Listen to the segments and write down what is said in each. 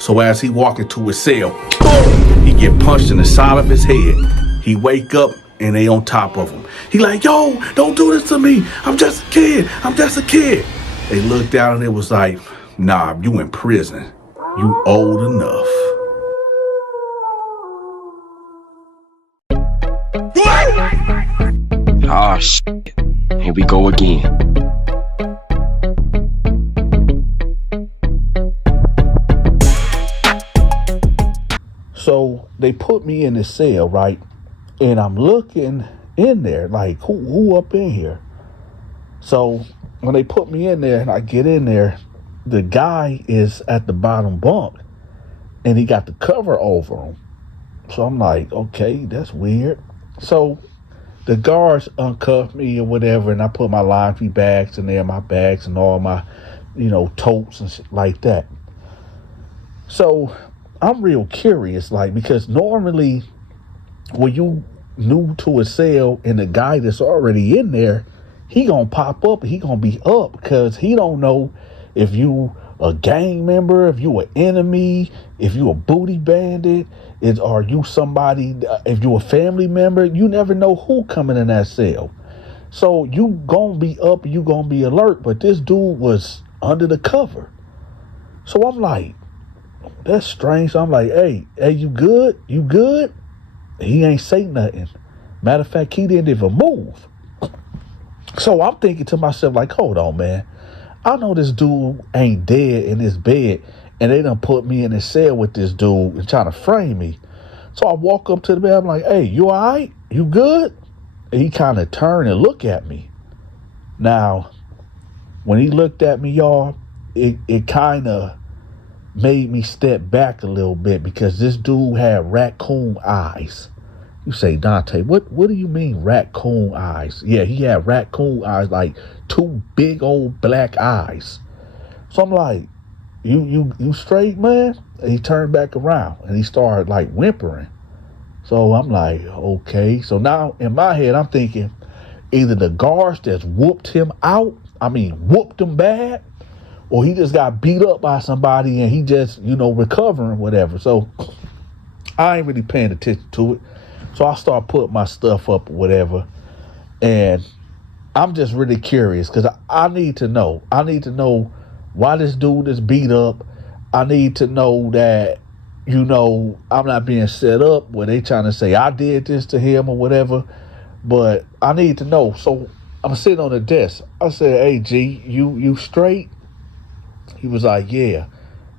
So as he walk into his cell, boom, he get punched in the side of his head. He wake up and they on top of him. He like, yo, don't do this to me. I'm just a kid. I'm just a kid. They looked down and it was like, nah, you in prison. You old enough. Ah, shit. Here we go again. So they put me in the cell, right? And I'm looking in there like, who up in here? So when they put me in there and I get in there, the guy is at the bottom bunk and he got the cover over him. So I'm like, okay, that's weird. So the guards uncuffed me or whatever, and I put my laundry bags in there, my bags and all my, totes and shit like that. So I'm real curious, like, because normally when you new to a cell and the guy that's already in there, he gonna pop up and he gonna be up because he don't know if you a gang member, if you an enemy, if you a booty bandit, are you somebody, if you a family member, you never know who coming in that cell. So you gonna be up, you gonna be alert, but this dude was under the cover. So I'm like, that's strange. So I'm like, hey, you good? You good? He ain't say nothing. Matter of fact, he didn't even move. So I'm thinking to myself, like, hold on, man. I know this dude ain't dead in his bed, and they done put me in a cell with this dude and trying to frame me. So I walk up to the bed. I'm like, hey, you all right? You good? And he kind of turned and looked at me. Now, when he looked at me, y'all, it kind of made me step back a little bit because this dude had raccoon eyes. You say, Donta, what do you mean raccoon eyes? Yeah, he had raccoon eyes, like two big old black eyes. So I'm like, you straight, man? And he turned back around and he started like whimpering. So I'm like, okay. So now in my head, I'm thinking either the guards just whooped him bad, or he just got beat up by somebody and he just, recovering, whatever. So I ain't really paying attention to it. So I start putting my stuff up or whatever. And I'm just really curious because I need to know. I need to know why this dude is beat up. I need to know that, I'm not being set up where they trying to say I did this to him or whatever. But I need to know. So I'm sitting on the desk. I said, hey, G, you straight? He was like, yeah.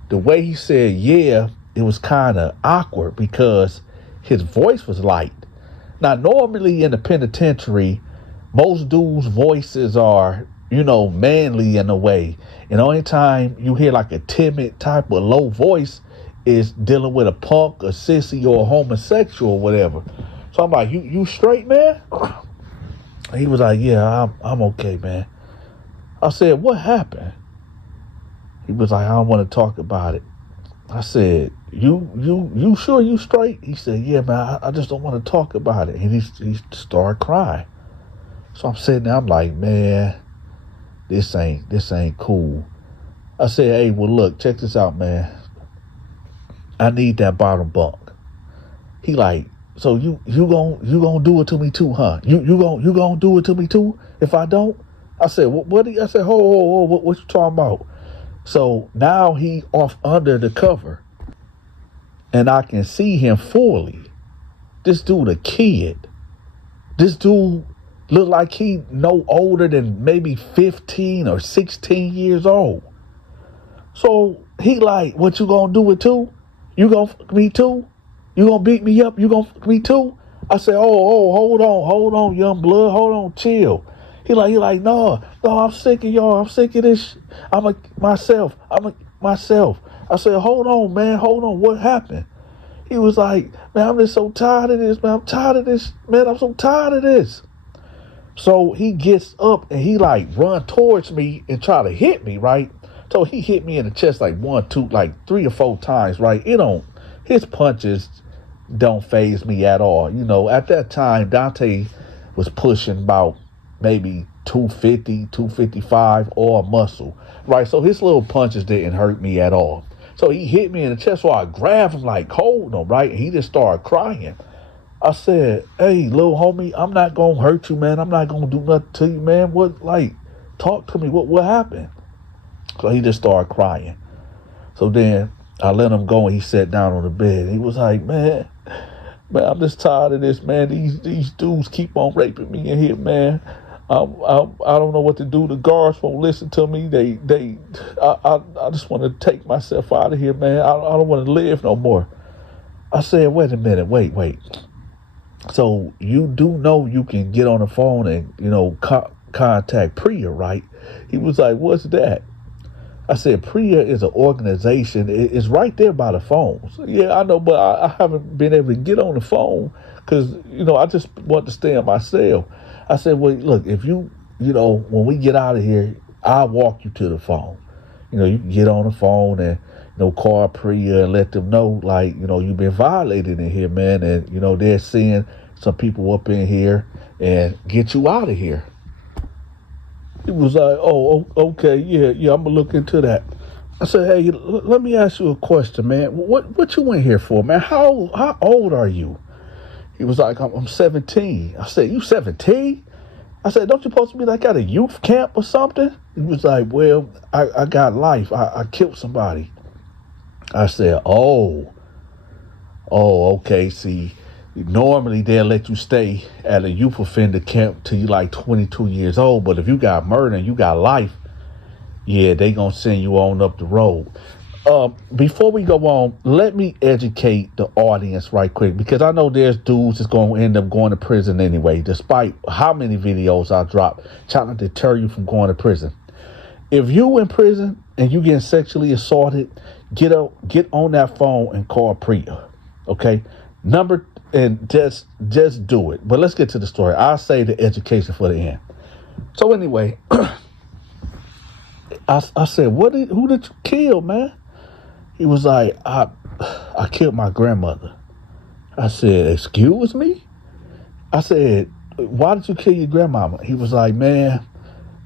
The way he said, yeah, it was kind of awkward because his voice was light. Now, normally in the penitentiary, most dudes' voices are, manly in a way. And the only time you hear like a timid type of low voice is dealing with a punk, a sissy, or a homosexual or whatever. So I'm like, you straight, man? He was like, yeah, I'm okay, man. I said, what happened? He was like, I don't want to talk about it. I said, you sure you straight? He said, yeah, man, I just don't want to talk about it. And he started crying. So I'm sitting there, I'm like, man, this ain't cool. I said, hey, well, look, check this out, man. I need that bottom bunk. He like, so you gonna do it to me too, huh? You gonna do it to me too if I don't? I said, what? I said, hold, what you talking about? So now he off under the cover and I can see him fully. This dude a kid. This dude look like he no older than maybe 15 or 16 years old. So he like, what you gonna do it too? You gonna fuck me too? You gonna beat me up? You gonna fuck me too? I said, oh, hold on, young blood, hold on, chill. He like, no, I'm sick of y'all. I'm sick of this. I'm myself. I said, hold on, man. What happened? He was like, man, I'm just so tired of this, man. I'm tired of this, man. I'm so tired of this. So he gets up and he like run towards me and try to hit me, right? So he hit me in the chest like 1, 2, like 3 or 4 times, right? His punches don't faze me at all. At that time, Donta was pushing about maybe 250, 255 all muscle, right? So his little punches didn't hurt me at all. So he hit me in the chest, so I grabbed him, like, holding him, right? And he just started crying. I said, hey, little homie, I'm not going to hurt you, man. I'm not going to do nothing to you, man. What, like, talk to me. What happened? So he just started crying. So then I let him go, and he sat down on the bed. He was like, man, I'm just tired of this, man. These dudes keep on raping me in here, man. I don't know what to do. The guards won't listen to me. I just want to take myself out of here, man. I don't want to live no more. I said, wait a minute, wait. So you do know you can get on the phone and, contact Priya, right? He was like, what's that? I said, Priya is an organization. It's right there by the phone. So, yeah, I know, but I haven't been able to get on the phone because, I just want to stay in my cell. I said, well, look, if you when we get out of here, I'll walk you to the phone. You can get on the phone and, call Priya and let them know, like, you've been violated in here, man. And, they're seeing some people up in here and get you out of here. He was like, oh, okay, yeah, I'm going to look into that. I said, hey, let me ask you a question, man. What you in here for, man? How old are you? He was like, I'm 17. I said, you 17? I said, don't you supposed to be like at a youth camp or something? He was like, well, I got life. I killed somebody. I said, oh, okay. See, normally they'll let you stay at a youth offender camp till you like 22 years old. But if you got murder and you got life, yeah, they gonna send you on up the road. Before we go on, let me educate the audience right quick, because I know there's dudes that's going to end up going to prison anyway, despite how many videos I drop trying to deter you from going to prison. If you in prison and you getting sexually assaulted, get on that phone and call Priya, okay? And just do it. But let's get to the story. I'll say the education for the end. So anyway, I said, who did you kill, man? He was like, I killed my grandmother. I said, excuse me? I said, why did you kill your grandmama? He was like, man,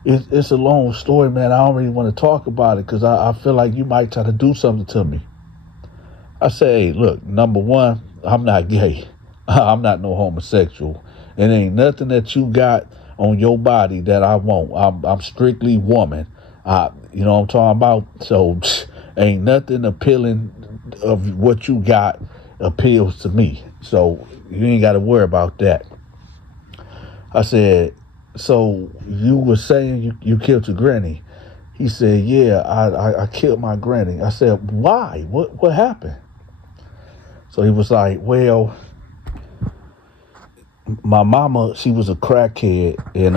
it's a long story, man. I don't really want to talk about it because I feel like you might try to do something to me. I said, hey, look, number one, I'm not gay. I'm not no homosexual. It ain't nothing that you got on your body that I want. I'm strictly woman. You know what I'm talking about? So ain't nothing appealing of what you got appeals to me. So you ain't got to worry about that. I said, so you were saying you killed your granny? He said, yeah, I killed my granny. I said, why? What happened? So he was like, well, my mama, she was a crackhead, and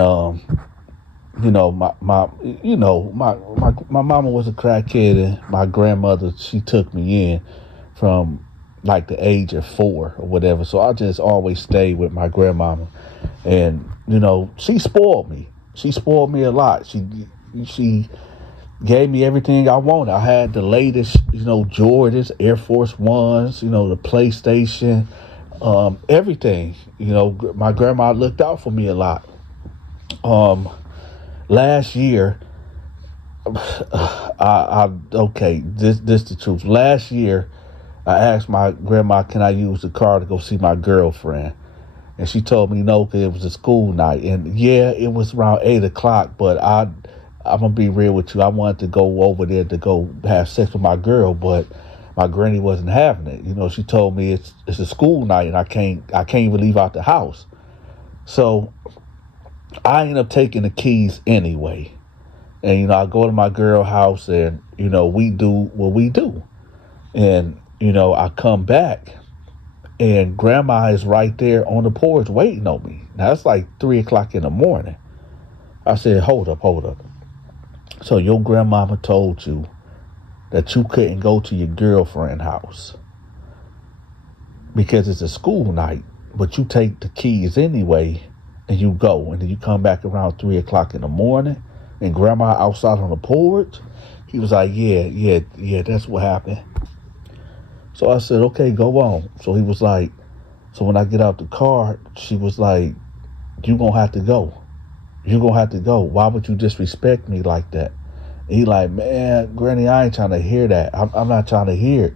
my mama was a crackhead, and my grandmother, she took me in from like the age of 4 or whatever. So I just always stayed with my grandmama, and she spoiled me. She spoiled me a lot. She gave me everything I wanted. I had the latest, Jordans, Air Force Ones, the PlayStation, everything. My grandma looked out for me a lot. Last year, this the truth. Last year, I asked my grandma, can I use the car to go see my girlfriend? And she told me no, because it was a school night. And yeah, it was around 8 o'clock, but I'm going to be real with you. I wanted to go over there to go have sex with my girl, but my granny wasn't having it. She told me it's a school night and I can't even leave out the house. So I ended up taking the keys anyway. And, I go to my girl house and, we do what we do. And, I come back and grandma is right there on the porch waiting on me. Now it's like 3 o'clock in the morning. I said, hold up. So your grandmama told you that you couldn't go to your girlfriend's house because it's a school night, but you take the keys anyway and you go, and then you come back around 3 o'clock in the morning and grandma outside on the porch? He was like, yeah, that's what happened. So I said, okay, go on. So he was like, so when I get out the car, she was like, you're going to have to go. Why would you disrespect me like that? He like, man, Granny, I ain't trying to hear that. I'm not trying to hear it.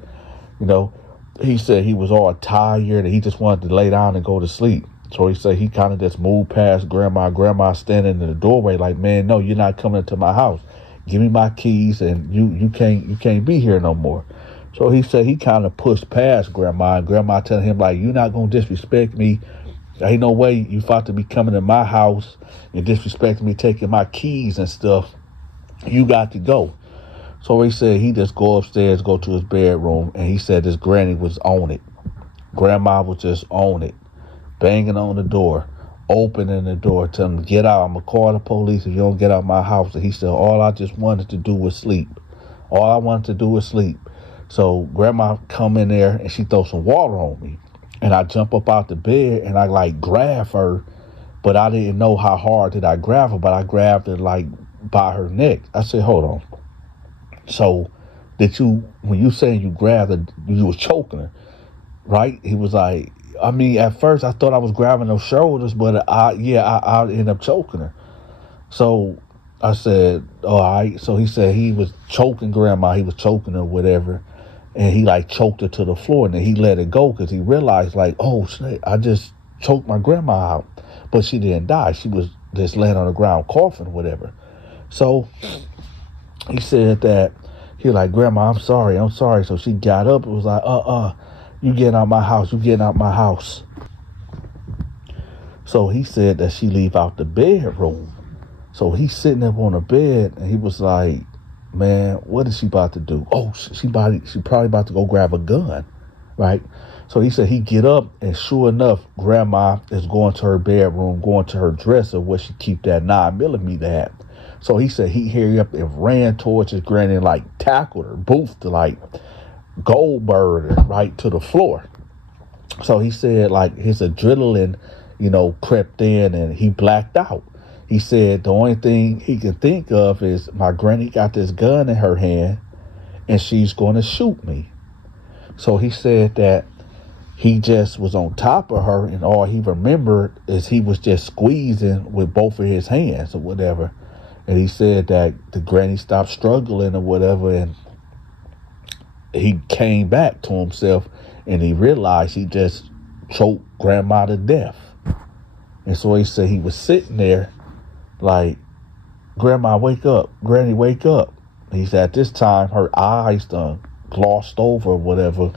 You know, he said he was all tired and he just wanted to lay down and go to sleep. So he said he kind of just moved past Grandma. Grandma standing in the doorway like, man, no, you're not coming into my house. Give me my keys and you can't be here no more. So he said he kind of pushed past Grandma, and Grandma telling him like, you're not going to disrespect me. Ain't no way you fought to be coming to my house and disrespecting me, taking my keys and stuff. You got to go. So he said he just go upstairs, go to his bedroom, and he said this granny was on it. Grandma was just on it, banging on the door, opening the door, telling him, get out. I'm going to call the police if you don't get out of my house. And he said, all I just wanted to do was sleep. All I wanted to do was sleep. So Grandma come in there, and she throw some water on me. And I jump up out the bed, and I, like, grab her, but I didn't know how hard did I grab her, but I grabbed her, like, by her neck. I said, hold on. So, when you saying you grabbed her, you was choking her, right? He was like, I mean, at first I thought I was grabbing her shoulders, but I ended up choking her. So I said, all right. So he said he was choking Grandma, he was choking her, whatever, and he like choked her to the floor, and then he let it go because he realized like, oh shit, I just choked my grandma out, but she didn't die. She was just laying on the ground coughing, whatever. So he said that he like, Grandma, I'm sorry. So she got up and was like, you getting out my house. You getting out my house. So he said that she leave out the bedroom. So he's sitting up on the bed and he was like, man, what is she about to do? Oh, she probably about to go grab a gun, right? So he said he get up and sure enough, Grandma is going to her bedroom, going to her dresser where she keep that 9mm at. So he said he hurried up and ran towards his granny and like tackled her, boofed her, like Goldberg her right to the floor. So he said like his adrenaline, crept in and he blacked out. He said the only thing he could think of is my granny got this gun in her hand and she's going to shoot me. So he said that he just was on top of her and all he remembered is he was just squeezing with both of his hands or whatever. And he said that the granny stopped struggling or whatever, and he came back to himself and he realized he just choked Grandma to death. And so he said he was sitting there like, Grandma, wake up. Granny, wake up. And he said at this time her eyes done glossed over or whatever,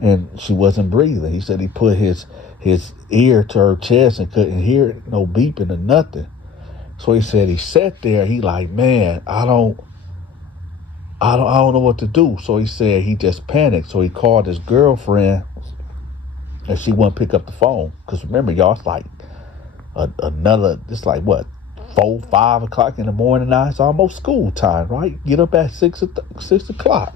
and she wasn't breathing. He said he put his ear to her chest and couldn't hear no beeping or nothing. So he said he sat there. He like, man, I don't know what to do. So he said he just panicked. So he called his girlfriend, and she wouldn't pick up the phone. Because remember, y'all, it's like it's like what, 4, 5 o'clock in the morning now. It's almost school time, right? Get up at 6 o'clock.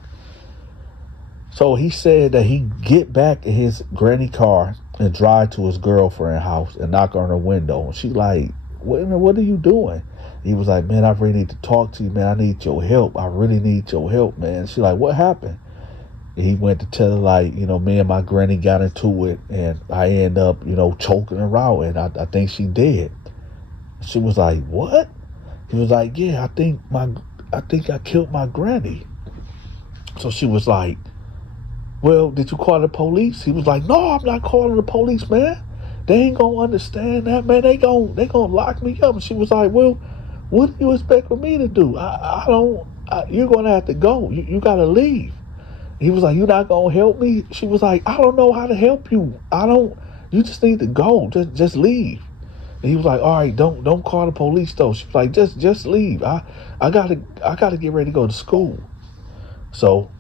So he said that he get back in his granny car and drive to his girlfriend's house and knock on her window. And she like, wait a minute, what are you doing? He was like, man, I really need to talk to you, man. I need your help. I really need your help, man. She like, what happened? And he went to tell her, like, me and my granny got into it, and I end up, choking her out, and I think she dead. She was like, what? He was like, yeah, I think I killed my granny. So she was like, well, did you call the police? He was like, no, I'm not calling the police, man. They ain't gonna understand that, man. They gonna lock me up. And she was like, well, what do you expect for me to do? You're gonna have to go. You gotta leave. He was like, you're not gonna help me? She was like, I don't know how to help you. You just need to go. Just leave. And he was like, all right, don't call the police though. She was like, just leave. I gotta get ready to go to school. So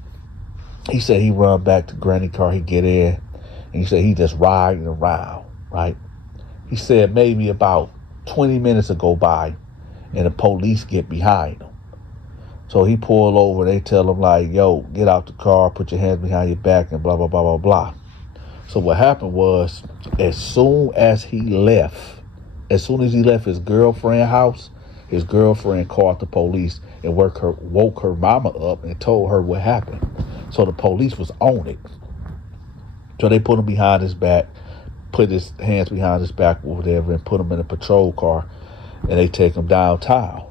he said he run back to Granny car, he get in, and he said he just riding around, right? He said maybe about 20 minutes will go by and the police get behind him. So he pulled over, they tell him like, yo, get out the car, put your hands behind your back and blah, blah, blah, blah, blah. So what happened was, as soon as he left his girlfriend's house, his girlfriend called the police and woke her mama up and told her what happened. So the police was on it. So they put him behind his back, put his hands behind his back or whatever, and put him in a patrol car, and they take him downtown.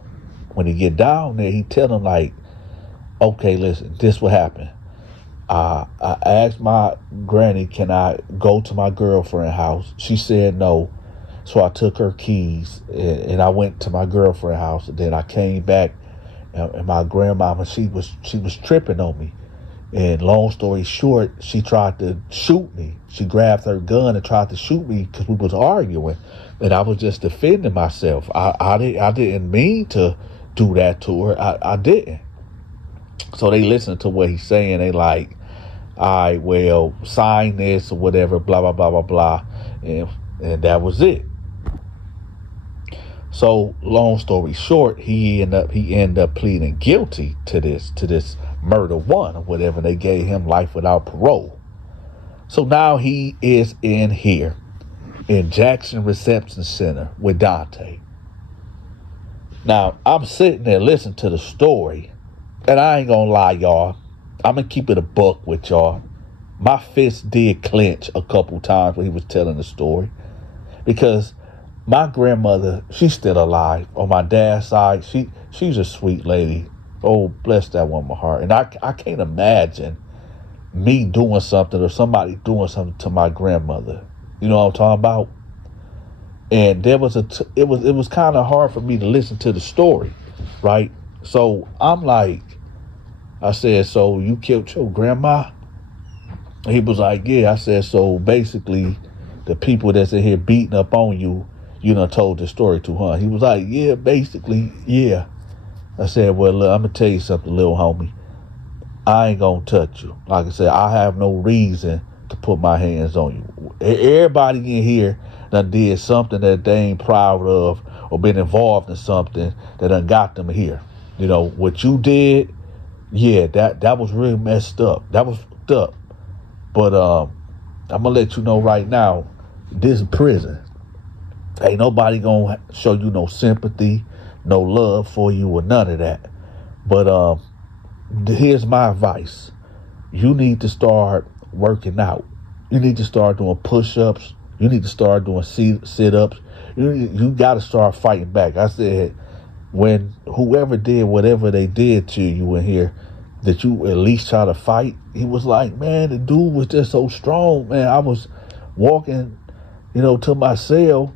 When he get down there, he tell him like, okay, listen, this what happened. I asked my granny, can I go to my girlfriend's house? She said no. So I took her keys and I went to my girlfriend's house. And then I came back and my grandmama, she was tripping on me. And long story short, she tried to shoot me. She grabbed her gun and tried to shoot me because we was arguing. And I was just defending myself. I didn't mean to do that to her. I didn't. So they listen to what he's saying. They like, all right, well, sign this or whatever, blah, blah, blah, blah, blah. And that was it. So long story short, he ended up pleading guilty to this murder one or whatever. They gave him life without parole. So now he is in here in Jackson Reception Center with Donta. Now I'm sitting there listening to the story, and I ain't gonna lie, y'all. I'm gonna keep it a buck with y'all. My fist did clench a couple times when he was telling the story, because my grandmother, she's still alive on my dad's side. She's a sweet lady. Oh, bless that woman's heart. And I can't imagine me doing something or somebody doing something to my grandmother. You know what I'm talking about? And it was kind of hard for me to listen to the story, right? So I'm like, I said, so you killed your grandma? He was like, yeah. I said, so basically the people that's in here beating up on you, you done told the story to, huh? He was like, yeah, basically, yeah. I said, well, look, I'm going to tell you something, little homie. I ain't going to touch you. Like I said, I have no reason to put my hands on you. Everybody in here done did something that they ain't proud of or been involved in something that done got them here. You know, what you did, yeah, that was really messed up. That was fucked up. But I'm going to let you know right now, this is prison. Ain't nobody gonna show you no sympathy, no love for you or none of that. But here's my advice. You need to start working out. You need to start doing push-ups. You need to start doing sit-ups. You got to start fighting back. I said, when whoever did whatever they did to you in here, that you at least try to fight. He was like, man, the dude was just so strong, man. I was walking, to my cell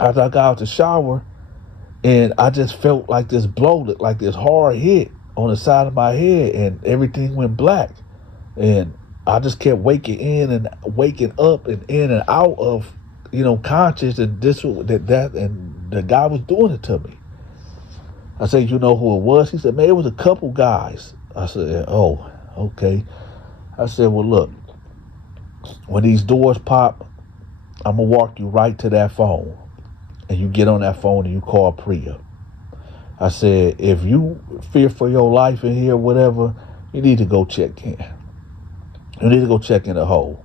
after I got out the shower, and I just felt like this blow, like this hard hit on the side of my head, and everything went black. And I just kept waking up and in and out of, conscious, and that, and the guy was doing it to me. I said, you know who it was? He said, man, it was a couple guys. I said, oh, okay. I said, well, look, when these doors pop, I'm going to walk you right to that phone. And you get on that phone and you call Priya. I said, if you fear for your life in here, whatever, you need to go check in. You need to go check in the hole.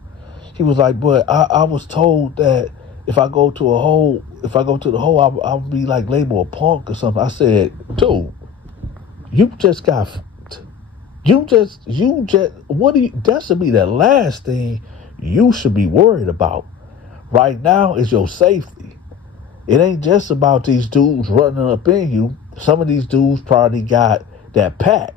He was like, but I was told that if I go to the hole, I'll be like labeled a punk or something. I said, dude, you just got fucked. That should be the last thing you should be worried about. Right now is your safety. It ain't just about these dudes running up in you. Some of these dudes probably got that pack.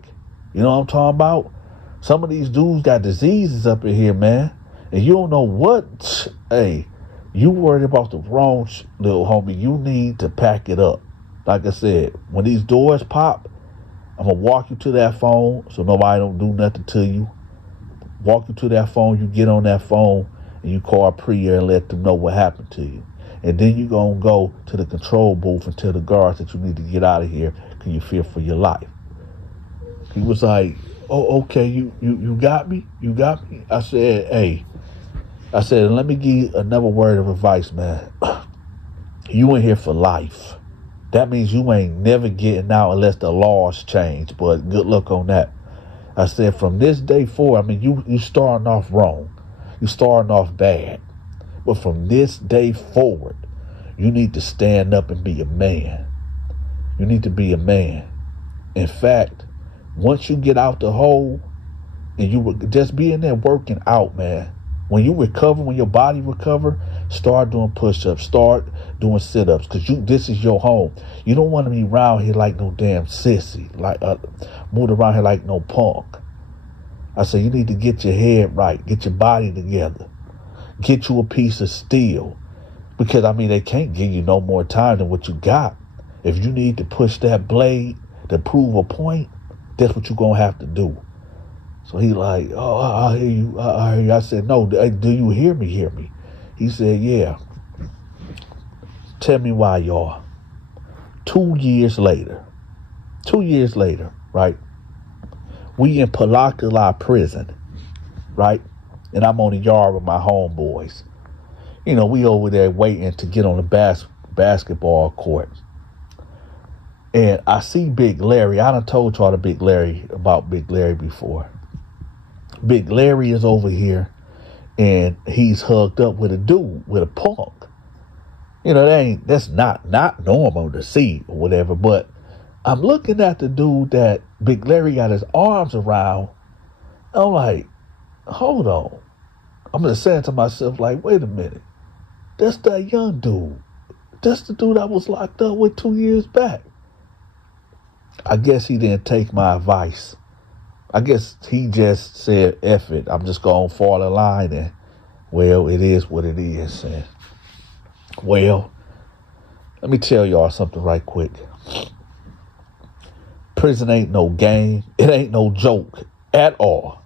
You know what I'm talking about? Some of these dudes got diseases up in here, man. And you don't know what. Hey, you worried about the wrong little homie. You need to pack it up. Like I said, when these doors pop, I'm going to walk you to that phone so nobody don't do nothing to you. Walk you to that phone. You get on that phone and you call Priya and let them know what happened to you. And then you're going to go to the control booth and tell the guards that you need to get out of here because you fear for your life. He was like, oh, okay, you got me? You got me? I said, hey. I said, let me give you another word of advice, man. You in here for life. That means you ain't never getting out unless the laws change. But good luck on that. I said, from this day forward, you starting off wrong. You starting off bad. But from this day forward, you need to stand up and be a man. You need to be a man. In fact, once you get out the hole and you just be in there working out, man, When you recover, when your body recover, start doing push-ups, start doing sit-ups, because this is your home. You don't want to be around here like no damn sissy, like moving around here like no punk. I say you need to get your head right, get your body together, get you a piece of steel, because I mean they can't give you no more time than what you got. If you need to push that blade to prove a point, that's what you're gonna have to do. So he like, oh, I hear you. I hear you. I said, no, do you hear me? Hear me? He said, yeah. Tell me why, y'all. 2 years later, right? We in Palakala prison, right? And I'm on the yard with my homeboys. You know, we over there waiting to get on the basketball court. And I see Big Larry. I done told y'all about Big Larry before. Big Larry is over here and he's hugged up with a dude, with a punk. You know, that's not normal to see or whatever, but I'm looking at the dude that Big Larry got his arms around. I'm like, hold on. I'm just saying to myself, like, wait a minute. That's that young dude. That's the dude I was locked up with 2 years back. I guess he didn't take my advice. I guess he just said, F it, I'm just going to fall in line and, well, it is what it is. And, well, let me tell y'all something right quick. Prison ain't no game. It ain't no joke at all.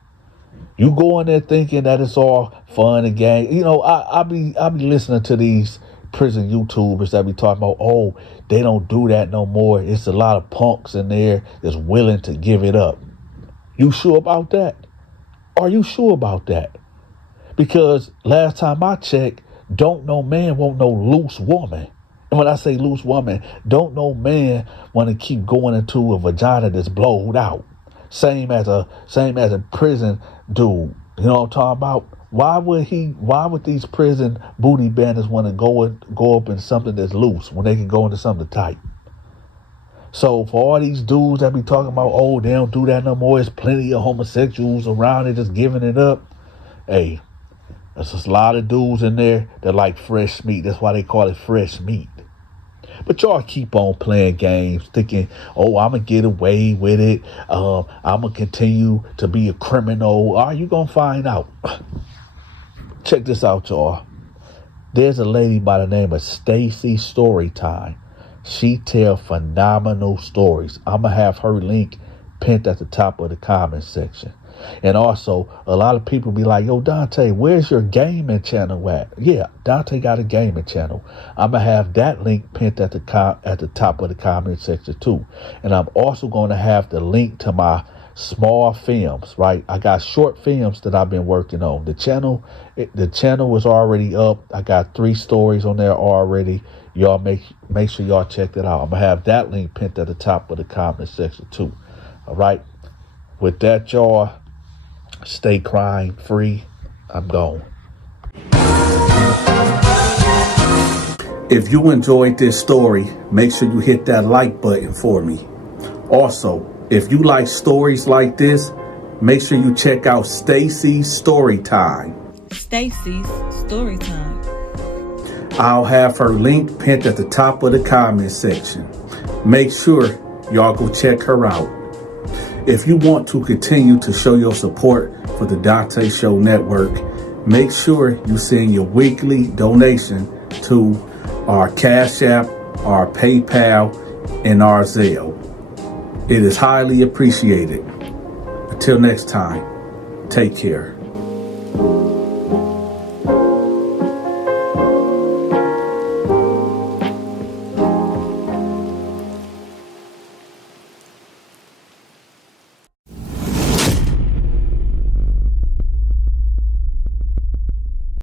You go in there thinking that it's all fun and game. You know, I be listening to these prison YouTubers that be talking about, oh, they don't do that no more. It's a lot of punks in there that's willing to give it up. You sure about that? Are you sure about that? Because last time I checked, don't no man want no loose woman. And when I say loose woman, don't no man want to keep going into a vagina that's blowed out. Same as a prison dude. You know what I'm talking about? Why would these prison booty bandits want to go up in something that's loose when they can go into something tight? So for all these dudes that be talking about, oh, they don't do that no more, there's plenty of homosexuals around it just giving it up. Hey, there's a lot of dudes in there that like fresh meat. That's why they call it fresh meat. But y'all keep on playing games thinking, oh, I'm going to get away with it. I'm going to continue to be a criminal. Are you going to find out? Check this out, y'all. There's a lady by the name of Stacy Storytime. She tells phenomenal stories. I'm going to have her link pinned at the top of the comment section. And also, a lot of people be like, yo, Donta, where's your gaming channel at? Yeah, Donta got a gaming channel. I'm going to have that link pinned at the top of the comment section too. And I'm also going to have the link to my small films, right? I got short films that I've been working on. The channel is already up. I got 3 stories on there already. Y'all make sure y'all check that out. I'm going to have that link pinned at the top of the comment section too. All right. With that, y'all, stay crime free. I'm gone. If you enjoyed this story, make sure you hit that like button for me. Also, if you like stories like this, make sure you check out Stacy's Storytime. Stacy's Storytime. I'll have her link pinned at the top of the comment section. Make sure y'all go check her out. If you want to continue to show your support for the Donta Show Network, make sure you send your weekly donation to our Cash App, our PayPal, and our Zelle. It is highly appreciated. Until next time, take care.